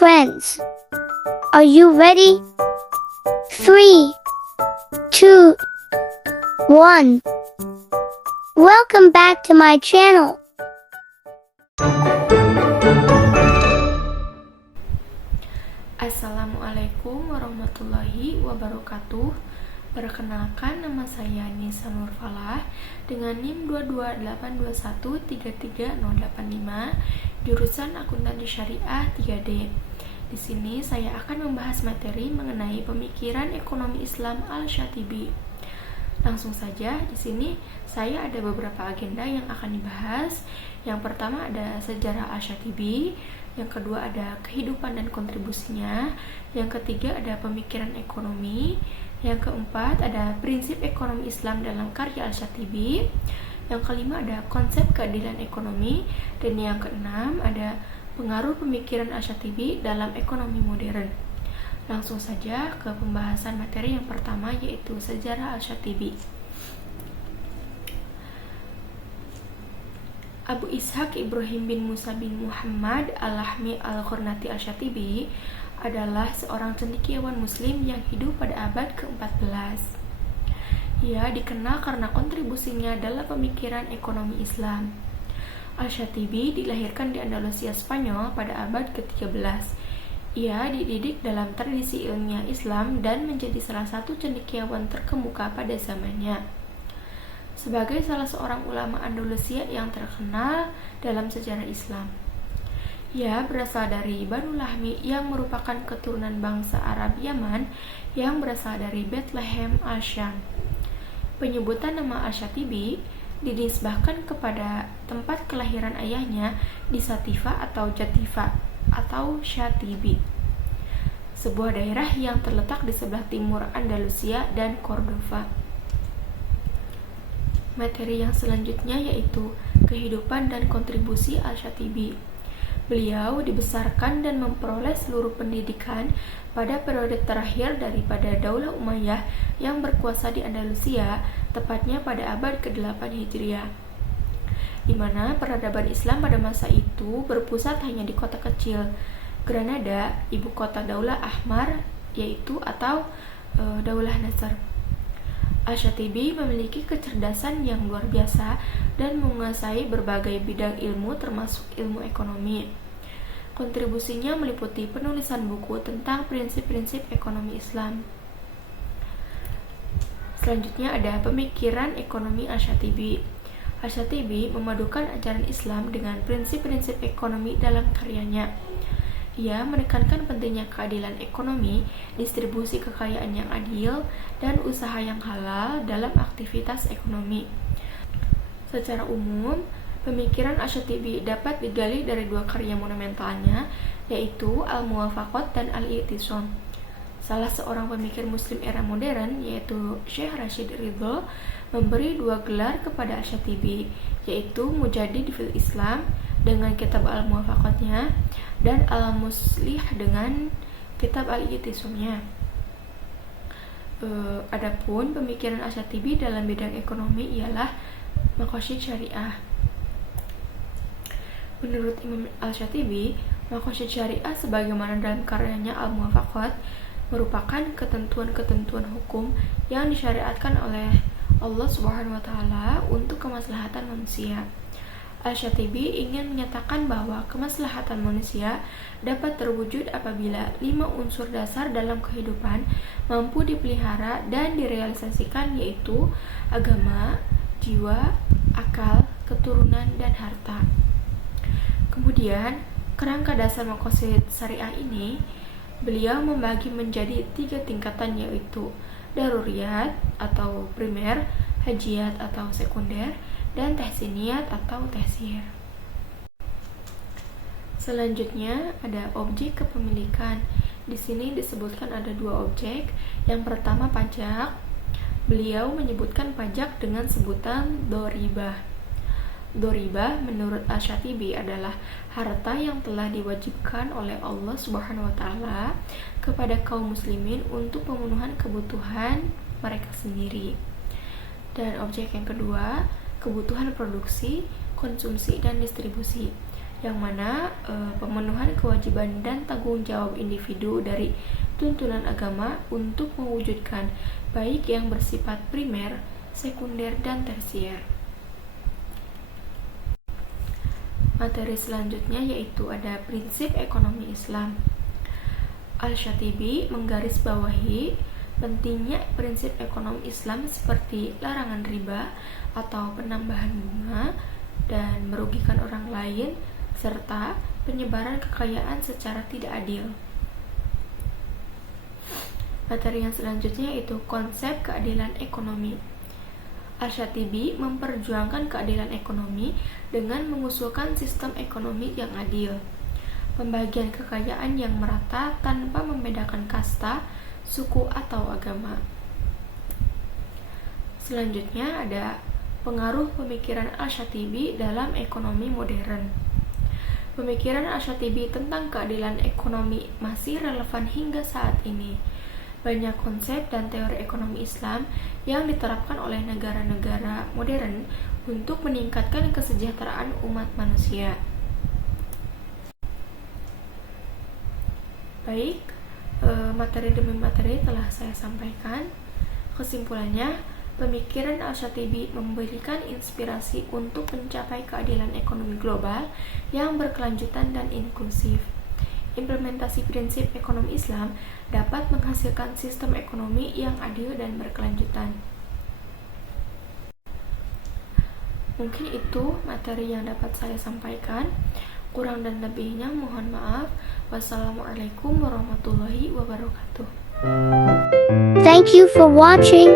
friends. Are you ready? 3, 2, 1. Welcome back to my channel. Assalamualaikum warahmatullahi wabarakatuh. Perkenalkan, nama saya Nisa Nurfalah dengan NIM 22821338085, jurusan Akuntansi Syariah 3D. Di sini saya akan membahas materi mengenai pemikiran ekonomi Islam Al-Syatibi. Langsung saja, di sini saya ada beberapa agenda yang akan dibahas. Yang pertama ada sejarah Al-Syatibi, yang kedua ada kehidupan dan kontribusinya, yang ketiga ada pemikiran ekonomi, yang keempat ada prinsip ekonomi Islam dalam karya Al-Syatibi, yang kelima ada konsep keadilan ekonomi, dan yang keenam ada pengaruh pemikiran Al-Syatibi dalam ekonomi modern. Langsung saja ke pembahasan materi yang pertama, yaitu sejarah Al-Syatibi. Abu Ishaq Ibrahim bin Musa bin Muhammad Al-Lahmi Al-Qurnati Al-Syatibi adalah seorang cendekiawan muslim yang hidup pada abad ke-14. Ia dikenal karena kontribusinya dalam pemikiran ekonomi Islam. Al-Syatibi dilahirkan di Andalusia, Spanyol pada abad ke-13. Ia dididik dalam tradisi ilmiah Islam dan menjadi salah satu cendekiawan terkemuka pada zamannya. Sebagai salah seorang ulama Andalusia yang terkenal dalam sejarah Islam, ia berasal dari Banu Lahmi yang merupakan keturunan bangsa Arab Yaman yang berasal dari Bethlehem Al-Syam. Penyebutan nama Al-Syatibi dinisbahkan kepada tempat kelahiran ayahnya di Satifah atau Jatifah atau Syatibi, sebuah daerah yang terletak di sebelah timur Andalusia dan Cordova. Materi yang selanjutnya yaitu kehidupan dan kontribusi Al-Syatibi. Beliau dibesarkan dan memperoleh seluruh pendidikan pada periode terakhir daripada Daulah Umayyah yang berkuasa di Andalusia, tepatnya pada abad ke-8 Hijriah, di mana peradaban Islam pada masa itu berpusat hanya di kota kecil Granada, ibu kota Daulah Ahmar, yaitu atau Daulah Nasr. Al-Syatibi memiliki kecerdasan yang luar biasa dan menguasai berbagai bidang ilmu termasuk ilmu ekonomi. Kontribusinya meliputi penulisan buku tentang prinsip-prinsip ekonomi Islam. Selanjutnya ada pemikiran ekonomi Al-Syatibi. Al-Syatibi memadukan ajaran Islam dengan prinsip-prinsip ekonomi dalam karyanya. Ia menekankan pentingnya keadilan ekonomi, distribusi kekayaan yang adil, dan usaha yang halal dalam aktivitas ekonomi. Secara umum, pemikiran Al-Syatibi dapat digali dari dua karya monumentalnya, yaitu Al-Muwafaqat dan Al-I'tisam. Salah seorang pemikir muslim era modern, yaitu Syekh Rashid Ridho, memberi dua gelar kepada Al-Syatibi, yaitu Mujaddid fil Islam dengan kitab Al-Muwafaqatnya dan Al-Muslih dengan kitab Al-I'tisamnya. Adapun pemikiran Al-Syatibi dalam bidang ekonomi ialah maqasid syariah. Menurut Imam Al-Syatibi, maqasid syariah sebagaimana dalam karyanya Al-Muwafaqat merupakan ketentuan-ketentuan hukum yang disyariatkan oleh Allah Subhanahu wa taala untuk kemaslahatan manusia. Al-Syatibi ingin menyatakan bahwa kemaslahatan manusia dapat terwujud apabila 5 unsur dasar dalam kehidupan mampu dipelihara dan direalisasikan, yaitu agama, jiwa, akal, keturunan, dan harta. Kemudian, kerangka dasar maqasid syariah ini beliau membagi menjadi 3 tingkatan, yaitu daruriyat atau primer, hajiyat atau sekunder, dan tahsiniyat atau tahsir. Selanjutnya ada objek kepemilikan. Di sini disebutkan ada 2 objek. Yang pertama pajak. Beliau menyebutkan pajak dengan sebutan doribah. Doribah menurut Al-Syatibi adalah harta yang telah diwajibkan oleh Allah Subhanahu wa taala kepada kaum muslimin untuk pemenuhan kebutuhan mereka sendiri. Dan objek yang kedua, kebutuhan produksi, konsumsi, dan distribusi. yang mana pemenuhan kewajiban dan tanggung jawab individu dari tuntunan agama untuk mewujudkan baik yang bersifat primer, sekunder, dan tersier. Materi selanjutnya yaitu ada prinsip ekonomi Islam. Al-Syatibi menggarisbawahi pentingnya prinsip ekonomi Islam seperti larangan riba atau penambahan bunga dan merugikan orang lain, serta penyebaran kekayaan secara tidak adil. Materi yang selanjutnya yaitu konsep keadilan ekonomi. Al-Syatibi memperjuangkan keadilan ekonomi dengan mengusulkan sistem ekonomi yang adil, pembagian kekayaan yang merata tanpa membedakan kasta, suku, atau agama. Selanjutnya ada pengaruh pemikiran Al-Syatibi dalam ekonomi modern. Pemikiran Al-Syatibi tentang keadilan ekonomi masih relevan hingga saat ini. Banyak konsep dan teori ekonomi Islam yang diterapkan oleh negara-negara modern untuk meningkatkan kesejahteraan umat manusia. Baik, materi demi materi telah saya sampaikan. Kesimpulannya, pemikiran Al-Syatibi memberikan inspirasi untuk mencapai keadilan ekonomi global yang berkelanjutan dan inklusif. Implementasi prinsip ekonomi Islam dapat menghasilkan sistem ekonomi yang adil dan berkelanjutan. Mungkin itu materi yang dapat saya sampaikan. Kurang dan lebihnya mohon maaf. Wassalamualaikum warahmatullahi wabarakatuh. Thank you for watching.